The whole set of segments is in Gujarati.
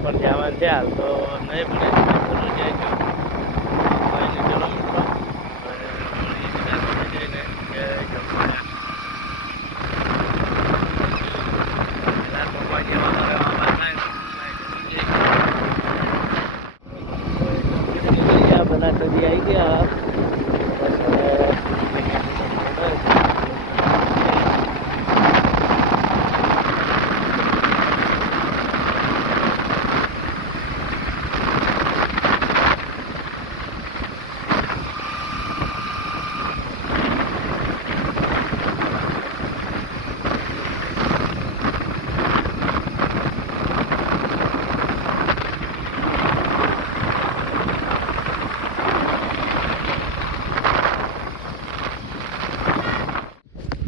પણ જવાનું છે હાલ તો નહીં પડે જાય ચલો મિત્રો જઈને બનાસડી આવી ગયા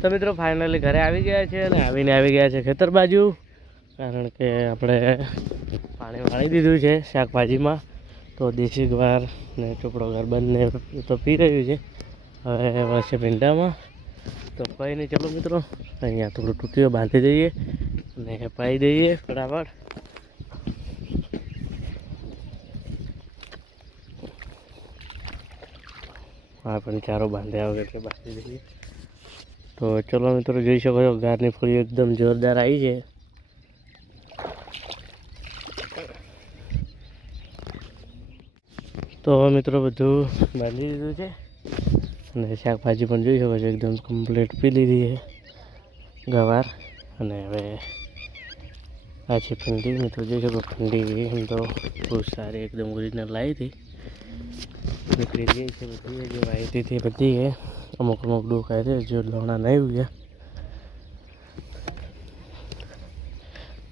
તો મિત્રો ફાઇનલી ઘરે આવી ગયા છે અને આવી ગયા છે ખેતર બાજુ કારણ કે આપણે પાણી વાળી દીધું છે શાકભાજીમાં તો દેશી ગવાર ને ચોપડો ગર બંને તો પી રહ્યું છે હવે વળશે ભીંડામાં તો કંઈ નહીં ચલો મિત્રો અહીંયા થોડું ટૂંકીઓ બાંધી દઈએ અને પાઈ દઈએ ફટાફટ હા પણ ચારો બાંધ્યા વગર એટલે બાંધી દઈએ તો ચલો મિત્રો જોઈ શકો છો ગારની ફૂલી એકદમ જોરદાર આવી છે તો મિત્રો બધું બાંધી દીધું છે અને શાકભાજી પણ જોઈ શકો છો એકદમ કમ્પ્લીટ પી લીધી છે ગવાર અને હવે આ છે ભીંડી મિત્રો જોઈ શકો ભીંડી એમ તો બહુ સારી એકદમ ઓરિજિનલ લાવી હતી નીકળી ગઈ છે બધી જે વાવી હતી બધી છે અમુક ડોકાય છે જો લવણા નહીં ઉગ્યા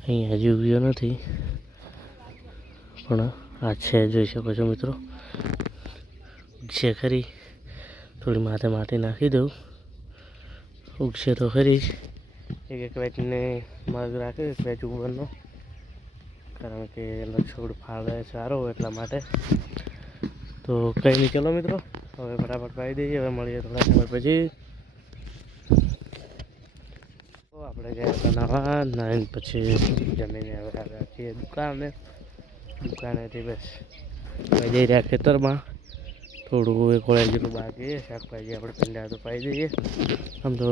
અહીંયા હજી ઉગ્યો નથી પણ આ છે જોઈ શકો છો મિત્રો ઉગશે ખરી થોડી માથે માટી નાખી દઉં ઉગશે તો ખરી જ એક વેચને મગ રાખે એક વેચ ઉપરનો કારણ કે એનો છોડ ફાળે સારો એટલા માટે તો કંઈ નહીં ચલો મિત્રો હવે ફટાફટ પાઈ દઈએ હવે મળીએ થોડા સમય પછી તો આપણે ગયા બનાવવા નાઈને પછી જમીને હવે આવ્યા છીએ દુકાનેથી બસ પાઈ જઈ રહ્યા ખેતરમાં થોડું એક વળિયા જેટલું બાકી શાકભાજી આપણે પહેલાં તો પાઈ દઈએ આમ તો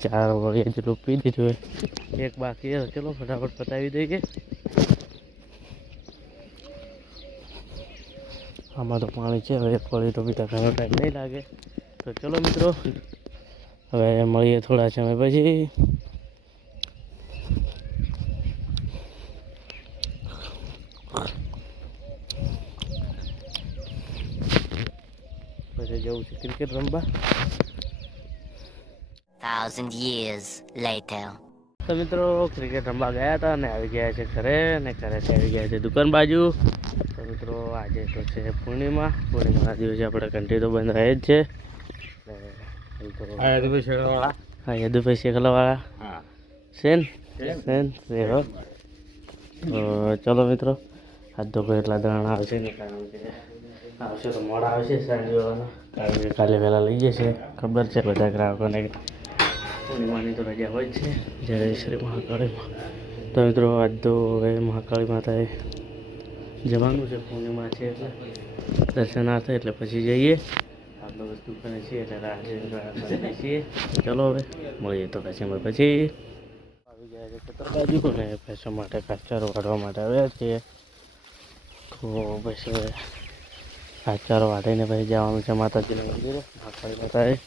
4 વળિયા જેટલું પી દીધું હોય એક બાકી ચલો ફટાફટ પતાવી દઈએ આમાં તો પાણી છે હવે એક વળી તો પીતા ઘણો ટાઈમ નહીં લાગે તો ચલો મિત્રો હવે મળીએ થોડા સમય પછી પછી જવું છે ક્રિકેટ રમવા 1000 years later. તો મિત્રો ક્રિકેટ રમવા ગયા હતા અને આવી ગયા છે ઘરે અને ઘરેથી આવી ગયા છે દુકાન બાજુ તો મિત્રો આજે તો છે પૂર્ણિમાના દિવસે આપણે ઘંટી તો બંધ રહે જ છે હા યદુભાઈ શેખલાવાળા સેન રેહો તો ચલો મિત્રો આજ તો કોઈ એટલા દણ આવશે ને કારણ કે આવશે તો મોડા આવશે સાંજવાળાના કારણ કે કાલે વહેલા લઈ જશે ખબર છે બધા ગ્રાહકોને પૂર્ણિમાની તો રજા હોય જ છે જ્યારે શ્રી મહાકાળીમાં તો મિત્રો આજ તો હવે મહાકાળી માતાએ જવાનું છે પૂર્ણિમા છે એટલે દર્શનાર્થે એટલે પછી જઈએ આપણે બસ દુકાને છીએ એટલે રાહ છીએ ચલો હવે મળીએ તો પછી અમે પછી આવી ગયા છે ખેતર બાજુ અને ભેંસો માટે ઘાસચારો વાળવા માટે આવ્યા છીએ તો પછી હવે ઘાસચારો વાળીને પછી જવાનું છે માતાજીના મંદિરે મહાકાળી માતાએ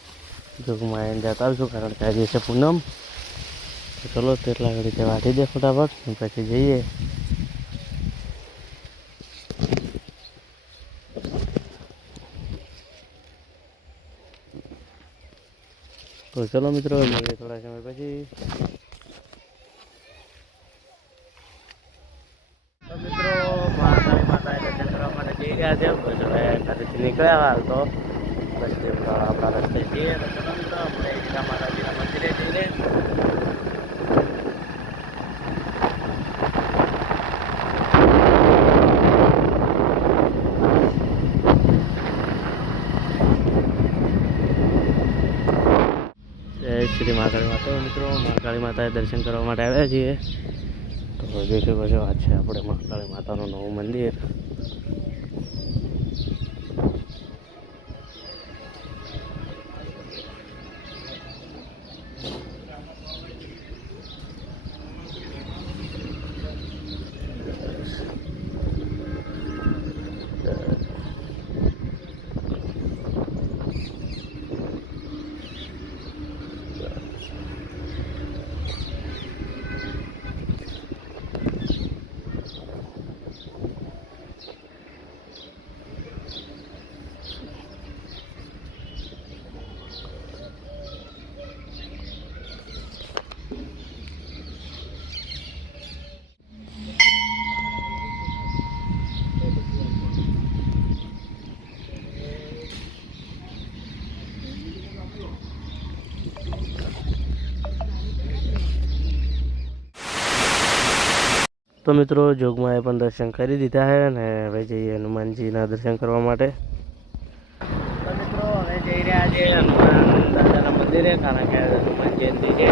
જોગમાં એને જતા આવીશું કારણ કે આજે છે પૂનમ તો ચલો તેટલા ઘડી તે વાટી દે ફટાફટ પછી જઈએ તો ચલો મિત્રો મળીએ થોડા સમય પછી તો મિત્રો મહાકાળી માતાએ દર્શન કરવા માટે જઈ રહ્યા છે બસ હવે ઘરેથી નીકળ્યા હાલ તો બસ આપણા રસ્તે જઈએ તો ચલો મિત્રો આપણે ઈચ્છા માતાજીના મંદિરે જઈને શ્રી મહાકાળી માતા મિત્રો મહાકાળી માતાએ દર્શન કરવા માટે આવ્યા છીએ તો જોઈ શકો છો આ છે આપણે મહાકાળી માતા માતાનું નવું મંદિર. તો મિત્રો જોગમાએ પણ દર્શન કરી દીધા છે અને હવે જઈએ હનુમાનજીના દર્શન કરવા માટે. તો મિત્રો હવે જઈ રહ્યા છે હનુમાન દાદાના મંદિરે, કારણ કે હનુમાન જયંતિ છે,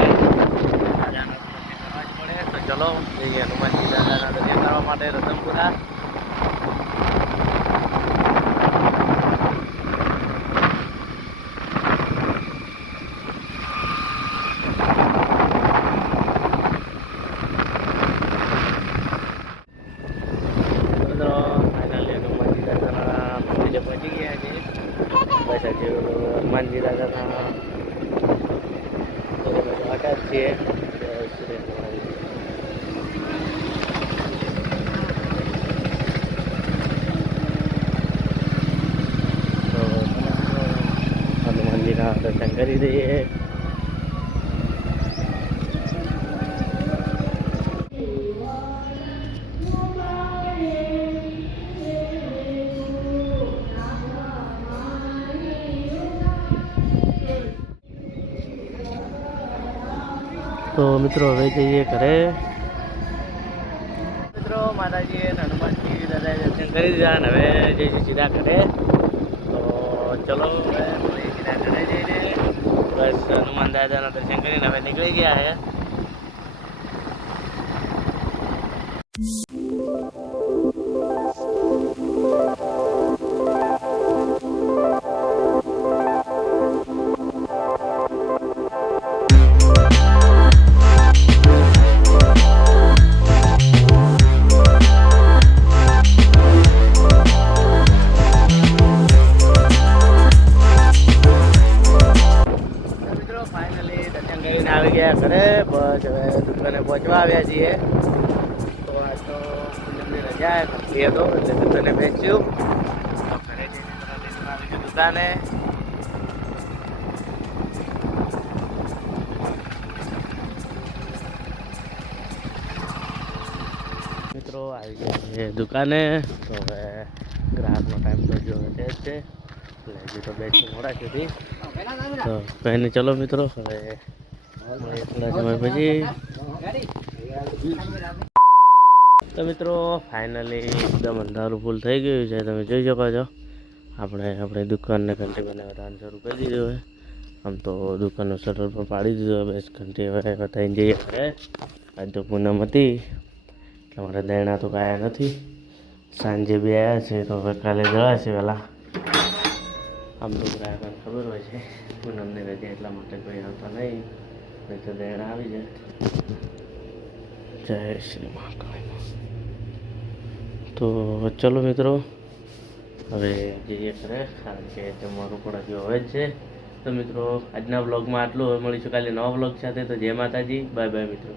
રાજાનું દર્શન કરવા જ પડે. તો ચલો જઈએ હનુમાનજી દાદાના દર્શન કરવા માટે રતનપુરા. પહોંચી ગયા છે. બસ હજુ હનુમાનજી દાદાના હટાત છીએ. જય શ્રી હનુમાનજી. તો હનુમાનજીના દર્શન કરી દઈએ. તો મિત્રો હવે જઈએ ઘરે. મિત્રો માતાજીએ હનુમાનજી દાદાએ દર્શન કરી દીધા અને હવે જઈશું સીધા ઘરે. તો ચલો હવે સીધા ઘરે જઈને બસ હનુમાન દાદાના દર્શન કરીને હવે નીકળી ગયા છે. આવી ગયા ઘરે. બસ હવે દુકાને પહોંચવા આવ્યા છીએ. તો આજ તો પૂનમની રજા હતી હતો એટલે દુકાને બેસ્યું. તો ઘરે જઈને આવી ગયું દુકાને. મિત્રો આવી ગયા છે દુકાને. તો હવે ગ્રાહકનો ટાઈમ તો જો તે જ છે એટલે હજુ તો બેસી મોડા સુધી. તો કહીને ચલો મિત્રો હવે થોડા સમય પછી. તો મિત્રો ફાઇનલી એકદમ અંધારું ફૂલ થઈ ગયું છે, તમે જોઈ શકો છો. આપણી દુકાનને ઘંટી બનાવવાનું શરૂ કરી દીધું હોય. આમ તો દુકાનનું શટર પણ પાડી દીધું હોય. બસ ઘંટી હવે બતાવીને જઈએ ઘરે. આજ તો પૂનમ હતી એટલે મારે દૈણા તો કાયા નથી. સાંજે બી આવ્યા છે તો હવે કાલે જવાશે વહેલા. આમ તો ગ્રાહકોને ખબર હોય છે પૂનમની રજા એટલા માટે કોઈ આવતા નહીં, નહીં તો દૈણા આવી જાય. જય શ્રી મહાકાળી. તો ચલો મિત્રો હવે જઈએ ઘરે, કારણ કે જમવાનું પણ હજુ હવે જ છે. તો મિત્રો આજના બ્લોગમાં આટલું. હવે મળીશું કાલે નવા બ્લોગ સાથે. તો જય માતાજી, બાય બાય મિત્રો.